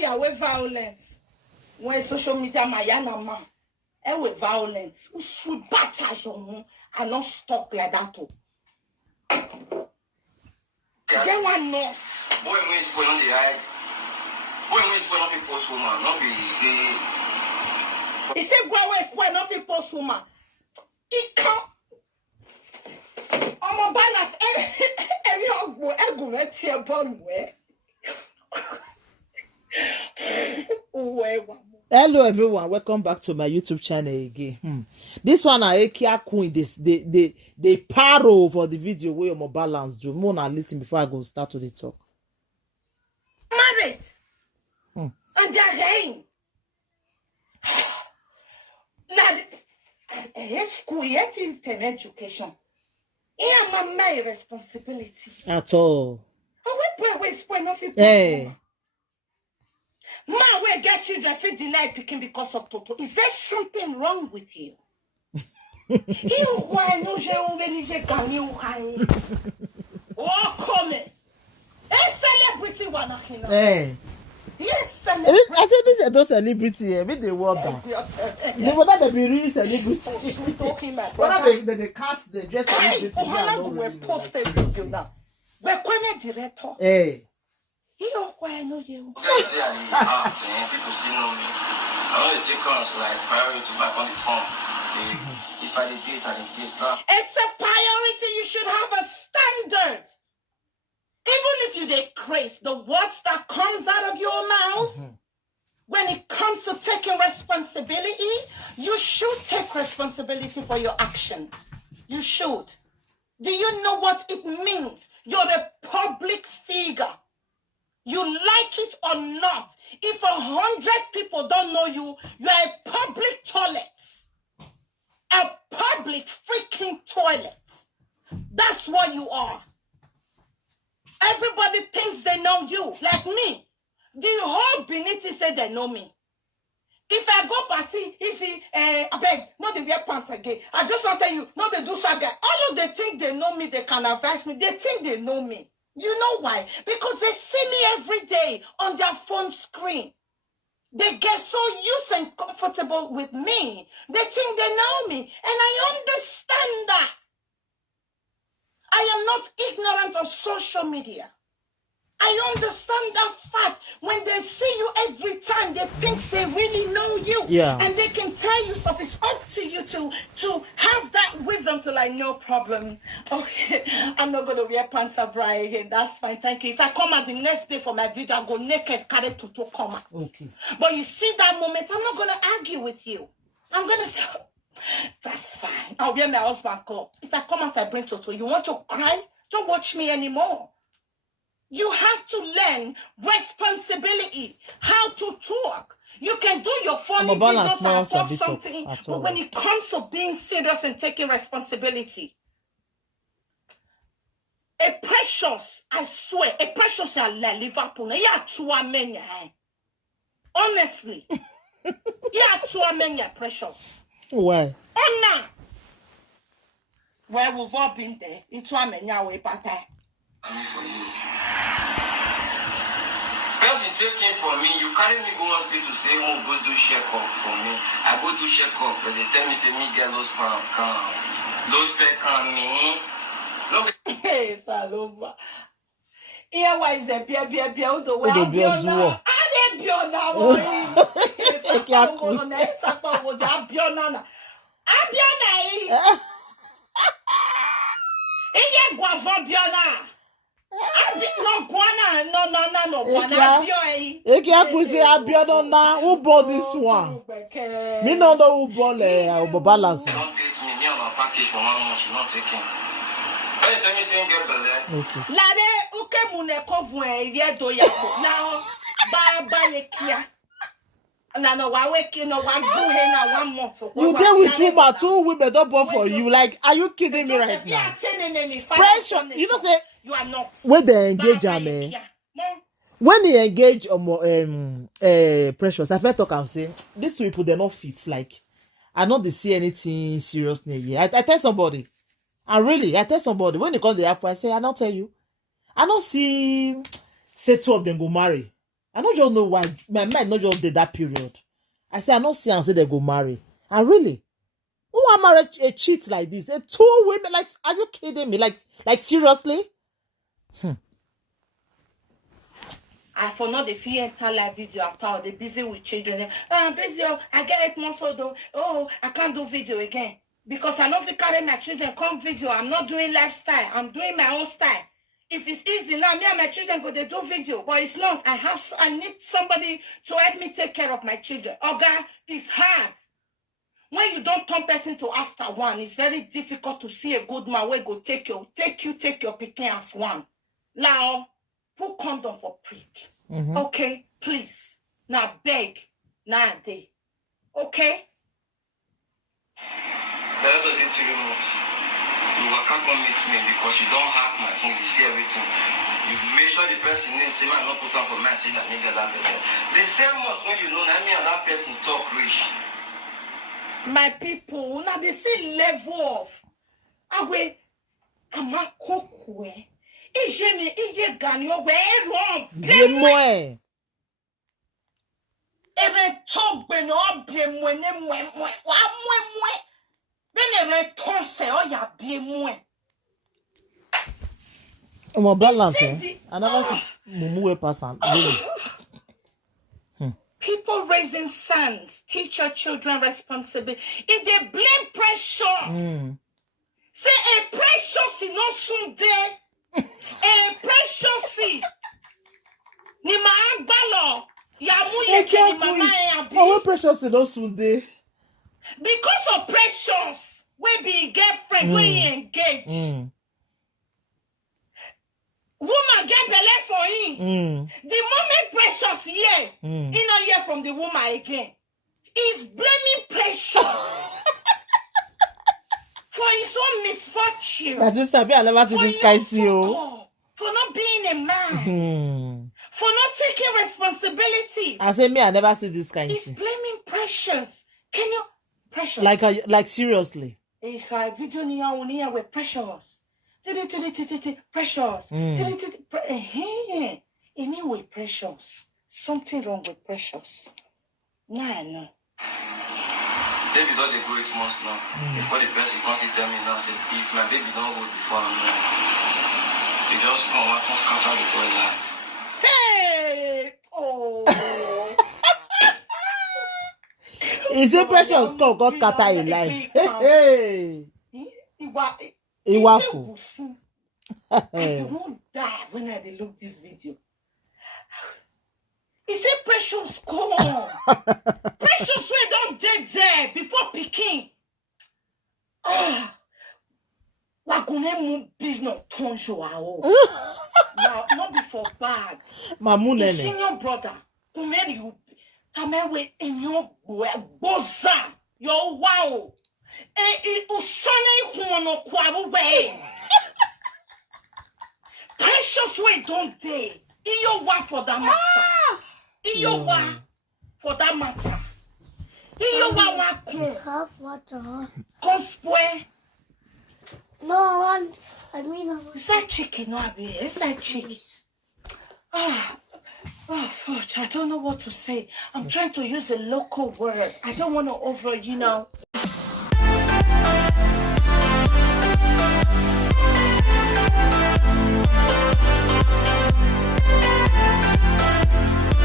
ya we violence. When social media mayana man, we violence. We should battle you and not stop like that too. Then one nurse. Boy, we spoil on the eye. Boy, we spoil on people's woman. Not be say. He said, "Boy, we spoil on people's woman." He can't. I'm a balance. Every hog go let here born where. Hello everyone, welcome back to my YouTube channel again. This one I Ekya Queen, they paro for the video where my balance do. More than listen before I go start to the talk. Married. And they're again. Now, school yet in education. It's my responsibility. At all. We spoil nothing. Hey. Ma, we get children feel denied picking because of Toto. Is there something wrong with you? You why no je unvelije gani uhai. Oh, come. A celebrity one akina. Hey. Yes, celebrity. I said this is those celebrity here. Make the word down. They would not be real celebrity. Whether they cut the dress celebrity. We posted video now. We're going to director. Hey. You why know you? People still know me. I want to take us like priority back on the phone. If I did it, I did this. It's a priority. You should have a standard. Even if you did craze, the words that comes out of your mouth, when it comes to taking responsibility, you should take responsibility for your actions. You should. Do you know what it means? You're a public figure. You like it or not. If 100 people don't know you, you're a public toilet. A public freaking toilet. That's what you are. Everybody thinks they know you, like me. The whole Beniti said they know me. If I go party, you see, I beg, not the wear pants again. I just want to tell you, not the do saga. All of them think they know me, they can advise me. They think they know me. You know why? Because they see me every day on their phone screen. They get so used and comfortable with me. They think they know me. And I understand that. I am not ignorant of social media. I understand that fact. When they see you every time, they think they really know you. Yeah. And they can tell you stuff. It's up to you to have that wisdom to like, no problem. Okay, I'm not going to wear pants or bra again. That's fine. Thank you. If I come out the next day for my video, I'll go naked, carry to come out. Okay. But you see that moment, I'm not going to argue with you. I'm going to say, that's fine. I'll wear my husband clothes. If I come out, I bring Toto. You want to cry? Don't watch me anymore. You have to learn responsibility, how to talk. You can do your funny videos and talk something, but when it comes to being serious and taking responsibility, a precious, I swear, a precious Liverpool. Honestly, precious. Why? Oh, no. Where we've all been there, it's one way better. For you. Just in taking for me, you carry me go hospital say, oh, go do check-up for me. I go do check-up, but they tell me say me get those sperm come. Those spec on me. Look. Hey, Saloma. Here why is a beer the way Abiona. Ekya Queen Abiona, who bought this one? Me no know who bought the balance. Don't take me near my package for 1 month, you're not taking. Tell me saying get Belle. Okay. Lade, uke mune kovwe yedo yako. Now, ba Ekya. No, I wake you know, one do here now 1 month. You there with two women don't born for you. Like, are you kidding me right now? Precious, you know say you are not. When they engage man. When they engage Precious, I felt talk and say these people they're not fit. Like, I not they see anything serious here. I tell somebody. I tell somebody when they come the app, I say, I don't tell you. I don't see say 2 of them go marry. I don't just know why my mind not just did that period. I say I not see and say they go marry. And really, who want marry a cheat like this? Two women, like, are you kidding me? Like seriously? I for not the fear enter live video after all they busy with children. I'm busy. Oh, I get 8 months old. Oh, I can't do video again. Because I know if you carry my children come video. I'm not doing lifestyle. I'm doing my own style. If it's easy now, me and my children go they do video. But it's long. I need somebody to help me take care of my children. Okay, it's hard. When you don't turn person to after one, it's very difficult to see a good man where go take your picking as one. Now, put condom for prick. Okay, please. Now beg. Now day. Okay? The other day 3 months, you can't come meet me because you don't hack my phone, you see everything. You make sure the person name say man not put on for my say that nigga that person. The same month when you know that me and that person talk rich. My people, now they see level of awe amakokwe. Ijeni ije ganyo we wrong. Bien Ebe talk be no bien mwe ne mwe wa mwe. Bene re tonse o ya bien mwe. More balance, eh? I never see mumu person. Really. People raising sons, teach your children responsibility. If they blame pressure, say a precious is not soon there. A precious ni maagbalo ya muye ke ni mama ya bi. Oh, precious is not soon there. Because of precious, we be girlfriend, we engage. Woman get Belle for him. The moment precious here, he not hear from the woman again. He's blaming precious for his own misfortune. My sister, I never see this kind of you. For not being a man. For not taking responsibility. I say me, I never see this kind of He's blaming precious. Can you precious? Like seriously. Video niya with precious. Precious. Anyway, precious. Something wrong with precious. No. Baby don't they go 8 months now. Before the person can't tell me now, say if my baby don't go before I'm now, they just come and scatter the boy life. Hey! Oh. Is it precious come go scatter in life? Hey. Iwafu. I won't die when I look this video. Is it precious come? Precious we don't dead there before picking. Wagune business tonjo ao. Now not before bad. Mamunene. Senior brother, kumeri you kamewe enyo boza yo wow. Usane huono kwabu way. Precious way don't they? Iyo wa for that matter. Iyo wa for that matter. Iyo wa kun. Half water. Conspwe. No, I mean, Is that chicken? No, is that chicken? Oh, fuck. I don't know what to say. I'm trying to use a local word. I don't want to over,